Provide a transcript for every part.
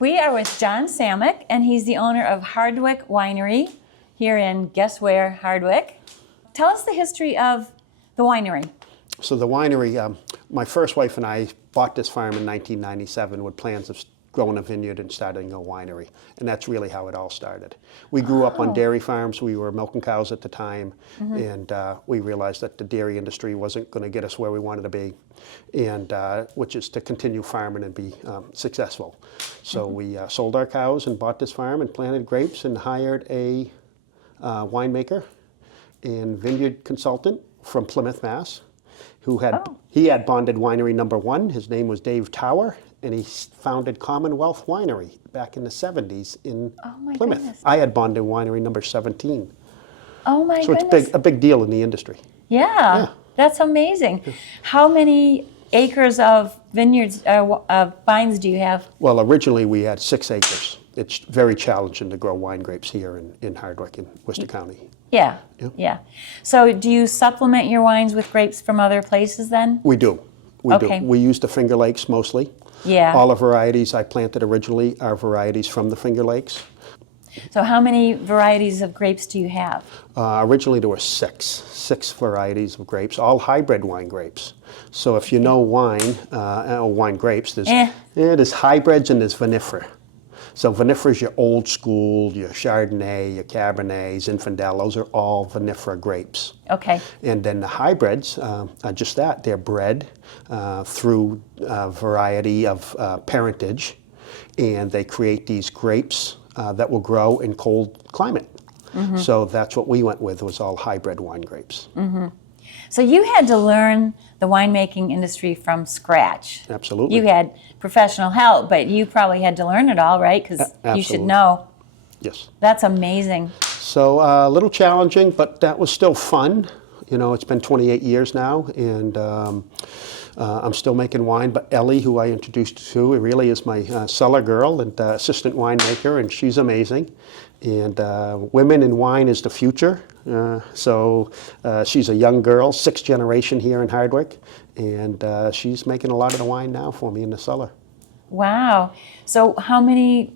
We are with John Samick, and he's the owner of Hardwick Winery here in, guess where, Hardwick. Tell us the history of the winery. So the winery, my first wife and I bought this farm in 1997 with plans of growing a vineyard and starting a winery. And that's really how it all started. We grew up on dairy farms. We were milking cows at the time. And we realized that the dairy industry wasn't going to get us where we wanted to be, and which is to continue farming and be successful. So we sold our cows and bought this farm and planted grapes and hired a winemaker and vineyard consultant from Plymouth, Mass, who had he had bonded winery number 1. His name was Dave Tower, and he founded Commonwealth Winery back in the 70s in Plymouth. Goodness. I had bonded winery number 17. Oh my So goodness. it's a big deal in the industry. Yeah, that's amazing. How many acres of vineyards, vines do you have? Well, originally we had 6 acres. It's very challenging to grow wine grapes here in Hardwick in Worcester County. Yeah. So do you supplement your wines with grapes from other places then? We do. We Okay. do. We use the Finger Lakes mostly. Yeah. All the varieties I planted originally are varieties from the Finger Lakes. So how many varieties of grapes do you have? Originally there were six varieties of grapes, all hybrid wine grapes. So if you know wine, wine grapes, there's hybrids and there's vinifera. So vinifera is your old school, your Chardonnay, your Cabernet, Zinfandel, those are all vinifera grapes. Okay. And then the hybrids are just that, they're bred through a variety of parentage, and they create these grapes that will grow in cold climate. So that's what we went with, was all hybrid wine grapes. So you had to learn the winemaking industry from scratch. Absolutely. You had professional help, but you probably had to learn it all, right? Because you should Absolutely. know. Yes. That's amazing. So a little challenging, but that was still fun. You know, it's been 28 years now, and I'm still making wine. But Ellie, who I introduced you to, really is my cellar girl and assistant winemaker, and she's amazing. And women in wine is the future. So she's a young girl, 6th generation here in Hardwick, and she's making a lot of the wine now for me in the cellar. Wow. So how many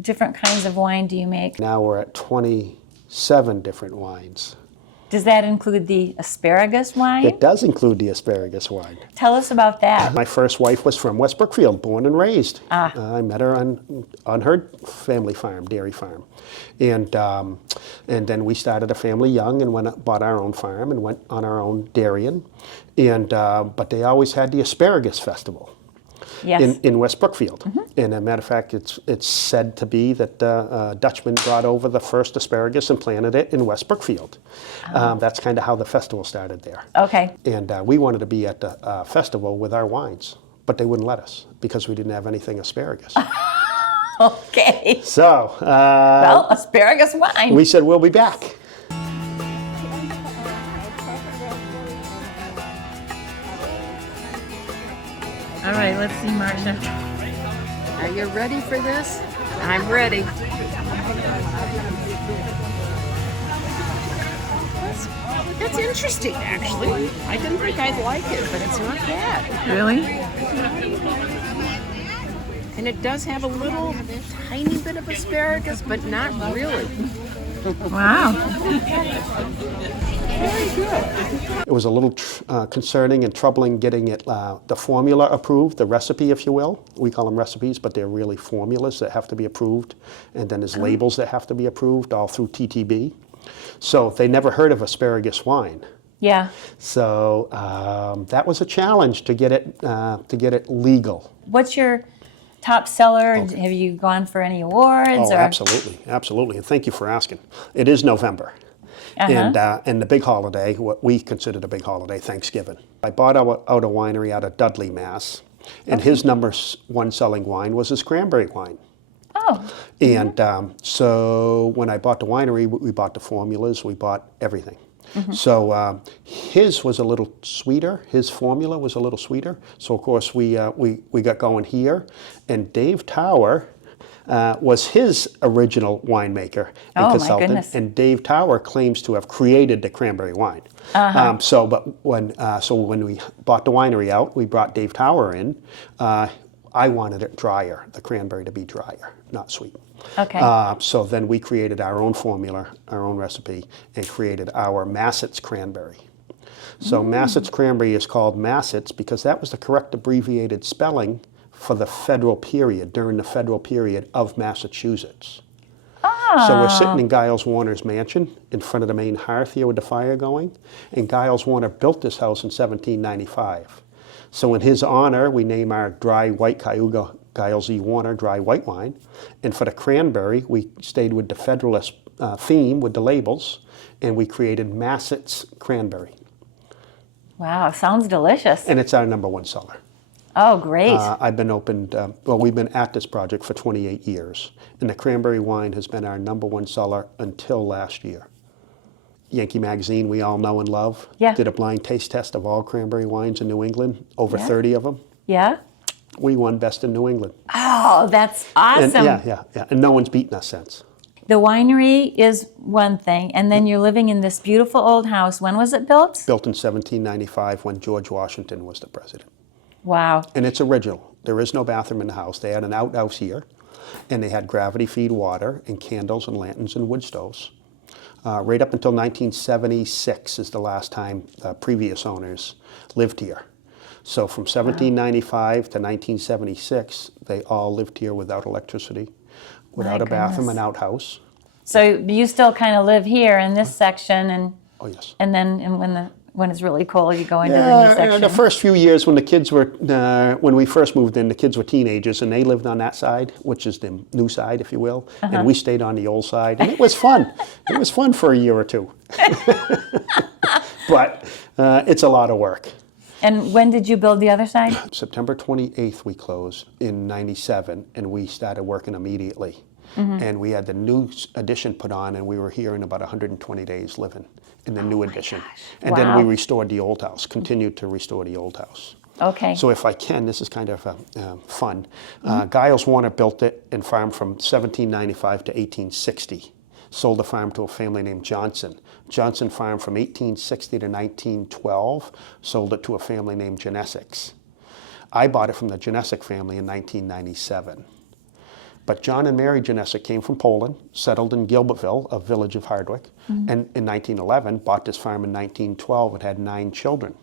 different kinds of wine do you make? Now we're at 27 different wines. Does that include the asparagus wine? It does include the asparagus wine. Tell us about that. My first wife was from West Brookfield, born and raised. I met her on her family farm, dairy farm. And then we started a family young and bought our own farm and went on our own dairying. But they always had the Asparagus Festival. Yes. In West Brookfield. And as a matter of fact, it's said to be that Dutchmen brought over the first asparagus and planted it in West Brookfield. That's kind of how the festival started there. Okay. And we wanted to be at the festival with our wines, but they wouldn't let us because we didn't have anything asparagus. Okay. So Well, asparagus wine. we said, we'll be back. All right, let's see, Marcia. Are you ready for this? I'm ready. That's interesting, actually. I didn't think I'd like it, but it's not bad. Really? And it does have a little tiny bit of asparagus, but not really. Wow. It was a little concerning and troubling getting it, the formula approved, the recipe, if you will. We call them recipes, but they're really formulas that have to be approved. And then there's labels that have to be approved, all through TTB. So they never heard of asparagus wine. Yeah. So that was a challenge to get it legal. What's your top seller? Okay. Have you gone for any awards? Oh, absolutely, absolutely. And thank you for asking. It is November. And the big holiday, what we consider the big holiday, Thanksgiving. I bought out a winery out of Dudley, Mass, and his #1 selling wine was his cranberry wine. Oh. And so when I bought the winery, we bought the formulas, we bought everything. So his was a little sweeter. His formula was a little sweeter. So of course we got going here, and Dave Tower was his original winemaker and consultant. My goodness. And Dave Tower claims to have created the cranberry wine. So when we bought the winery out, we brought Dave Tower in. I wanted it drier, the cranberry to be drier, not sweet. Okay. So then we created our own formula, our own recipe, and created our Massets Cranberry. So Massets Cranberry is called Massets because that was the correct abbreviated spelling for the federal period, during the federal period of Massachusetts. So we're sitting in Giles Warner's mansion in front of the main hearth here with the fire going, and Giles Warner built this house in 1795. So in his honor, we name our dry white Cayuga Giles E. Warner dry white wine, and for the cranberry, we stayed with the Federalist theme with the labels, and we created Massets Cranberry. Wow, sounds delicious. And it's our #1 seller. Oh, great. I've been opened, well, we've been at this project for 28 years, and the cranberry wine has been our #1 seller until last year. Yankee Magazine, we all know and love, did a blind taste test of all cranberry wines in New England, over 30 of them. Yeah? We won Best in New England. Oh, that's awesome. And, yeah. And no one's beaten us since. The winery is one thing, and then you're living in this beautiful old house. When was it built? Built in 1795 when George Washington was the president. Wow. And it's original. There is no bathroom in the house. They had an outhouse here, and they had gravity feed water and candles and lanterns and wood stoves. Right up until 1976 is the last time previous owners lived here. So from 1795 to 1976, they all lived here without electricity, without a bathroom, an outhouse. So you still kind of live here in this section, and Oh, yes. and then when it's really cold, you go into the new section. The first few years when the kids were, when we first moved in, the kids were teenagers, and they lived on that side, which is the new side, if you will, and we stayed on the old side, and it was fun. It was fun for a year or two. But it's a lot of work. And when did you build the other side? September 28th we closed in 97, and we started working immediately. And we had the new addition put on, and we were here in about 120 days living in the new addition. And then we restored the old house, continued to restore the old house. Okay. So if I can, this is kind of fun. Giles Warner built it and farmed from 1795 to 1860. Sold the farm to a family named Johnson. Johnson farmed from 1860 to 1912, sold it to a family named Genesics. I bought it from the Genesic family in 1997. But John and Mary Genesic came from Poland, settled in Gilbertville, a village of Hardwick, and in 1911 bought this farm in 1912. It had 9 children.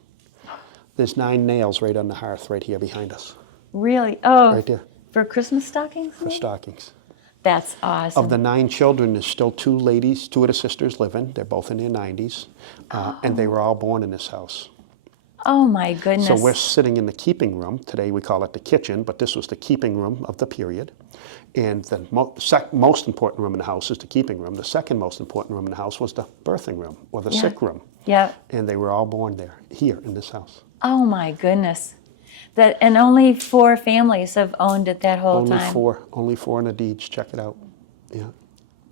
There's 9 nails right on the hearth right here behind us. Really? Oh, Right there. For Christmas stockings? For stockings. That's awesome. Of the 9 children, there's still 2 ladies, 2 of the sisters living. They're both in their 90s, and they were all born in this house. Oh my goodness. So we're sitting in the keeping room. Today we call it the kitchen, but this was the keeping room of the period. And the most important room in the house is the keeping room. The second most important room in the house was the birthing room, or the sick room. Yeah. And they were all born there, here in this house. Oh my goodness. And only 4 families have owned it that whole Only time. only four in the deeds. Check it out. Yeah.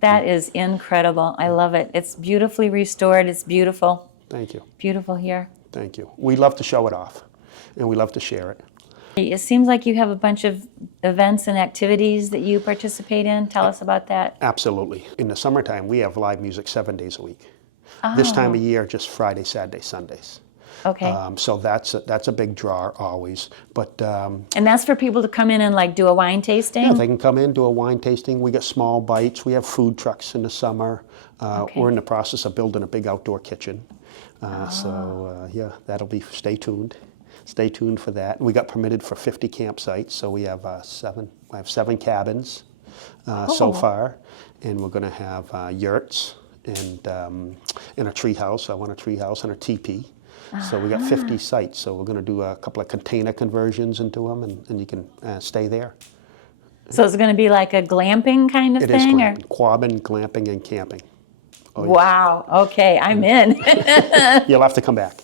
That is incredible. I love it. It's beautifully restored. It's beautiful. Thank you. Beautiful here. Thank you. We love to show it off, and we love to share it. It seems like you have a bunch of events and activities that you participate in. Tell us about that. Absolutely. In the summertime, we have live music 7 days a week. This time of year, just Friday, Saturday, Sundays. Okay. So that's a big draw always. But And that's for people to come in and like do a wine tasting? yeah, they can come in, do a wine tasting. We get small bites. We have food trucks in the summer. We're in the process of building a big outdoor kitchen. So yeah, that'll be, stay tuned. Stay tuned for that. We got permitted for 50 campsites, so we have 7 cabins so far, and we're going to have yurts and a tree house. I want a tree house and a teepee. So we got 50 sites. So we're going to do a couple of container conversions into them, and you can stay there. So it's going to be like a glamping kind of It is thing? glamping, quabbing, glamping, and camping. Oh, yes. Wow. Okay, I'm in. You'll have to come back.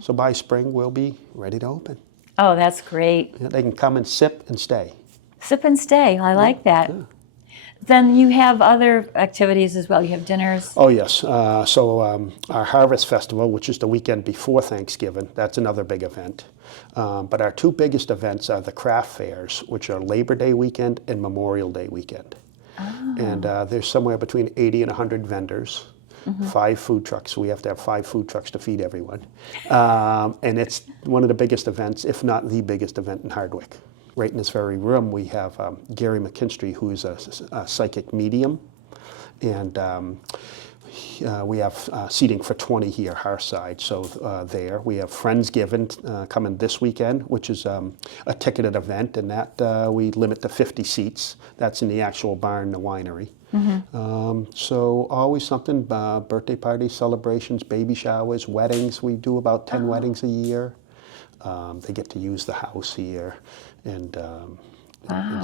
So by spring, we'll be ready to open. Oh, that's great. Yeah, they can come and sip and stay. Sip and stay. I like that. Yeah. Then you have other activities as well. You have dinners. Oh, yes. So our Harvest Festival, which is the weekend before Thanksgiving, that's another big event. But our 2 biggest events are the craft fairs, which are Labor Day weekend and Memorial Day weekend. And there's somewhere between 80 and 100 vendors, 5 food trucks. We have to have 5 food trucks to feed everyone. And it's one of the biggest events, if not the biggest event in Hardwick. Right in this very room, we have Gary McKinstry, who is a psychic medium, and we have seating for 20 here, our side. So there, we have Friendsgiving coming this weekend, which is a ticketed event, and that we limit to 50 seats. That's in the actual barn, the winery. So always something, birthday parties, celebrations, baby showers, weddings. We do about 10 weddings a year. They get to use the house here and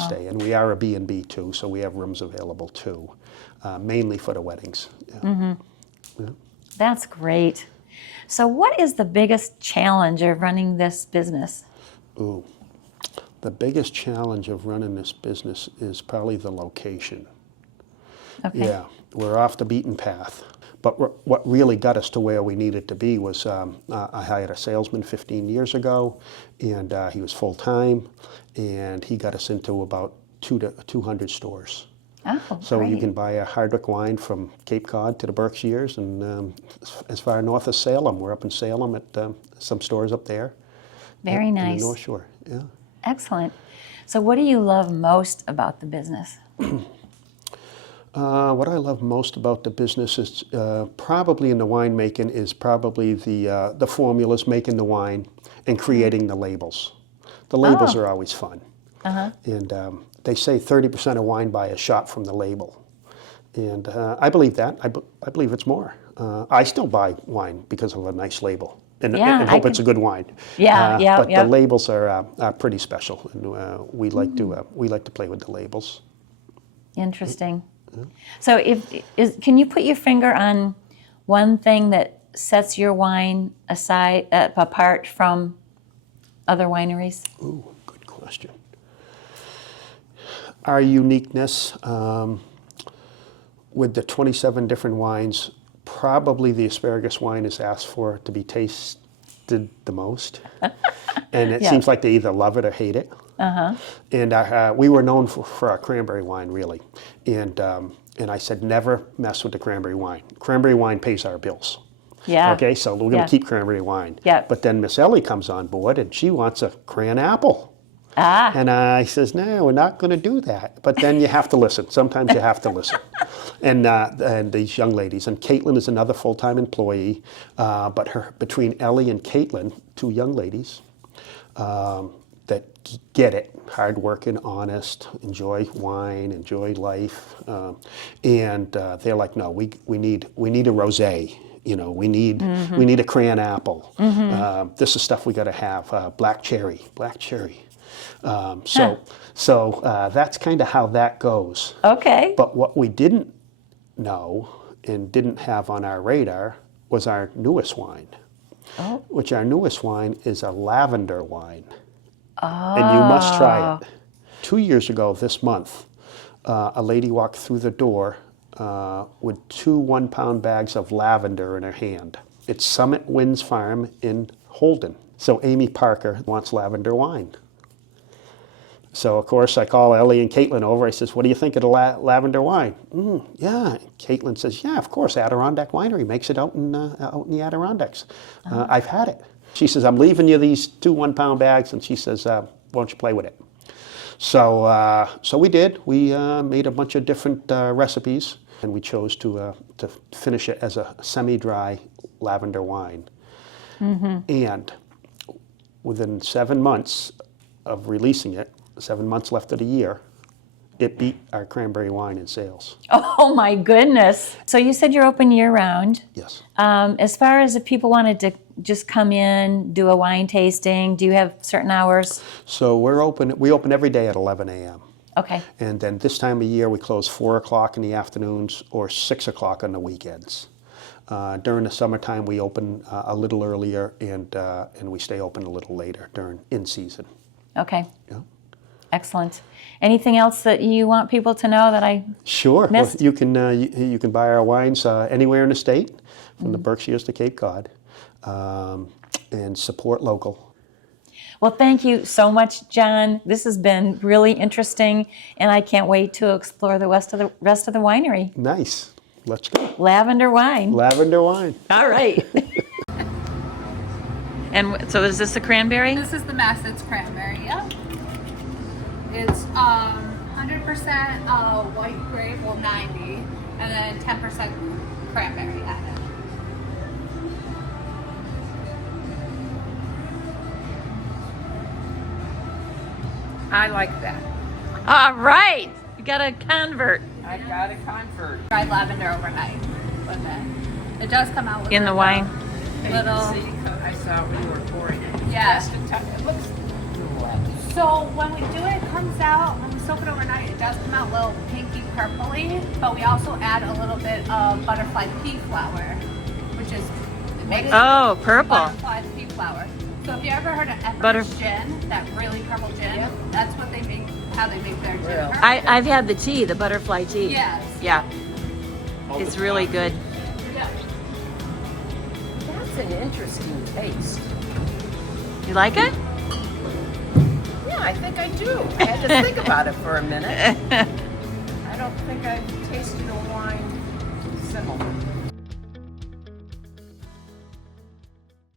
stay. And we are a B&B too, so we have rooms available too, mainly for the weddings. Yeah. Yeah. That's great. So what is the biggest challenge of running this business? Ooh, the biggest challenge of running this business is probably the location. Okay. Yeah, we're off the beaten path. But what really got us to where we needed to be was I hired a salesman 15 years ago, and he was full-time, and he got us into about 200 stores. Oh, So great. you can buy a Hardwick wine from Cape Cod to the Berkshires, and as far north as Salem. We're up in Salem at some stores up there. Very In nice. the North Shore, yeah. Excellent. So what do you love most about the business? What I love most about the business is probably in the winemaking is probably the formulas, making the wine and creating the labels. The labels are always fun. And they say 30% of wine buyers shop from the label. And I believe that. I believe it's more. I still buy wine because of a nice label and hope it's a good wine. But the labels are pretty special, and we like to play with the labels. Interesting. So can you put your finger on one thing that sets your wine apart from other wineries? Ooh, good question. Our uniqueness with the 27 different wines, probably the asparagus wine is asked for to be tasted the most. And it seems like they either love it or hate it. And we were known for our cranberry wine, really. And I said, never mess with the cranberry wine. Cranberry wine pays our bills. Yeah. Okay, so we're going to keep cranberry wine. Yeah. But then Miss Ellie comes on board, and she wants a cran apple. Ah. And I says, no, we're not going to do that. But then you have to listen. Sometimes you have to listen. And these young ladies, and Caitlin is another full-time employee, but between Ellie and Caitlin, two young ladies, that get it, hardworking, honest, enjoy wine, enjoy life, and they're like, no, we need a rosé. You know, we need a cran apple. This is stuff we got to have. Black cherry. So that's kind of how that goes. Okay. But what we didn't know and didn't have on our radar was our newest wine, which our newest wine is a lavender wine. And you must try it. 2 years ago this month, a lady walked through the door with 2 1-pound bags of lavender in her hand. It's Summit Winds Farm in Holden. So Amy Parker wants lavender wine. So, of course, I call Ellie and Caitlin over. I says, what do you think of the lavender wine? Yeah. Caitlin says, yeah, of course. Adirondack Winery makes it out in the Adirondacks. I've had it. She says, I'm leaving you these 2 1-pound bags. And she says, why don't you play with it? So we did. We made a bunch of different recipes. And we chose to finish it as a semi-dry lavender wine. And within 7 months of releasing it, 7 months left of the year, it beat our cranberry wine in sales. Oh my goodness. So you said you're open year-round. Yes. As far as if people wanted to just come in, do a wine tasting, do you have certain hours? So we open every day at 11 a.m. Okay. And then this time of year, we close 4 o'clock in the afternoons or 6 o'clock on the weekends. During the summertime, we open a little earlier, and we stay open a little later during in-season. Okay. Yeah. Excellent. Anything else that you want people to know that I Sure. missed? Well, you can buy our wines anywhere in the state, from the Berkshires to Cape Cod, and support local. Well, thank you so much, John. This has been really interesting, and I can't wait to explore the rest of the winery. Nice. Let's go. Lavender wine. Lavender wine. All right. And so is this the cranberry? This is the Massets Cranberry, yeah. It's 100% white grape, well 90, and then 10% cranberry added. I like that. All right, you got a convert I got a convert. Dried lavender overnight with it. It does come out with in the like wine. a little. See, I saw when you were pouring it. Yeah. Just a touch. It looks So when we do it, it comes out, when we soak it overnight, it does come out a little pinky purpley, but we also add a little bit of butterfly pea flower, which is, it makes Oh, purple. butterfly pea flower. So if you ever heard of Butter- Everest gin, that really purple gin, Yep. that's what they make, how they make their gin. Really? I've had the tea, the butterfly tea. Yes. Yeah, it's really good. Yeah. That's an interesting taste. You like it? Yeah, I think I do. I had to think about it for a minute. I don't think I've tasted a wine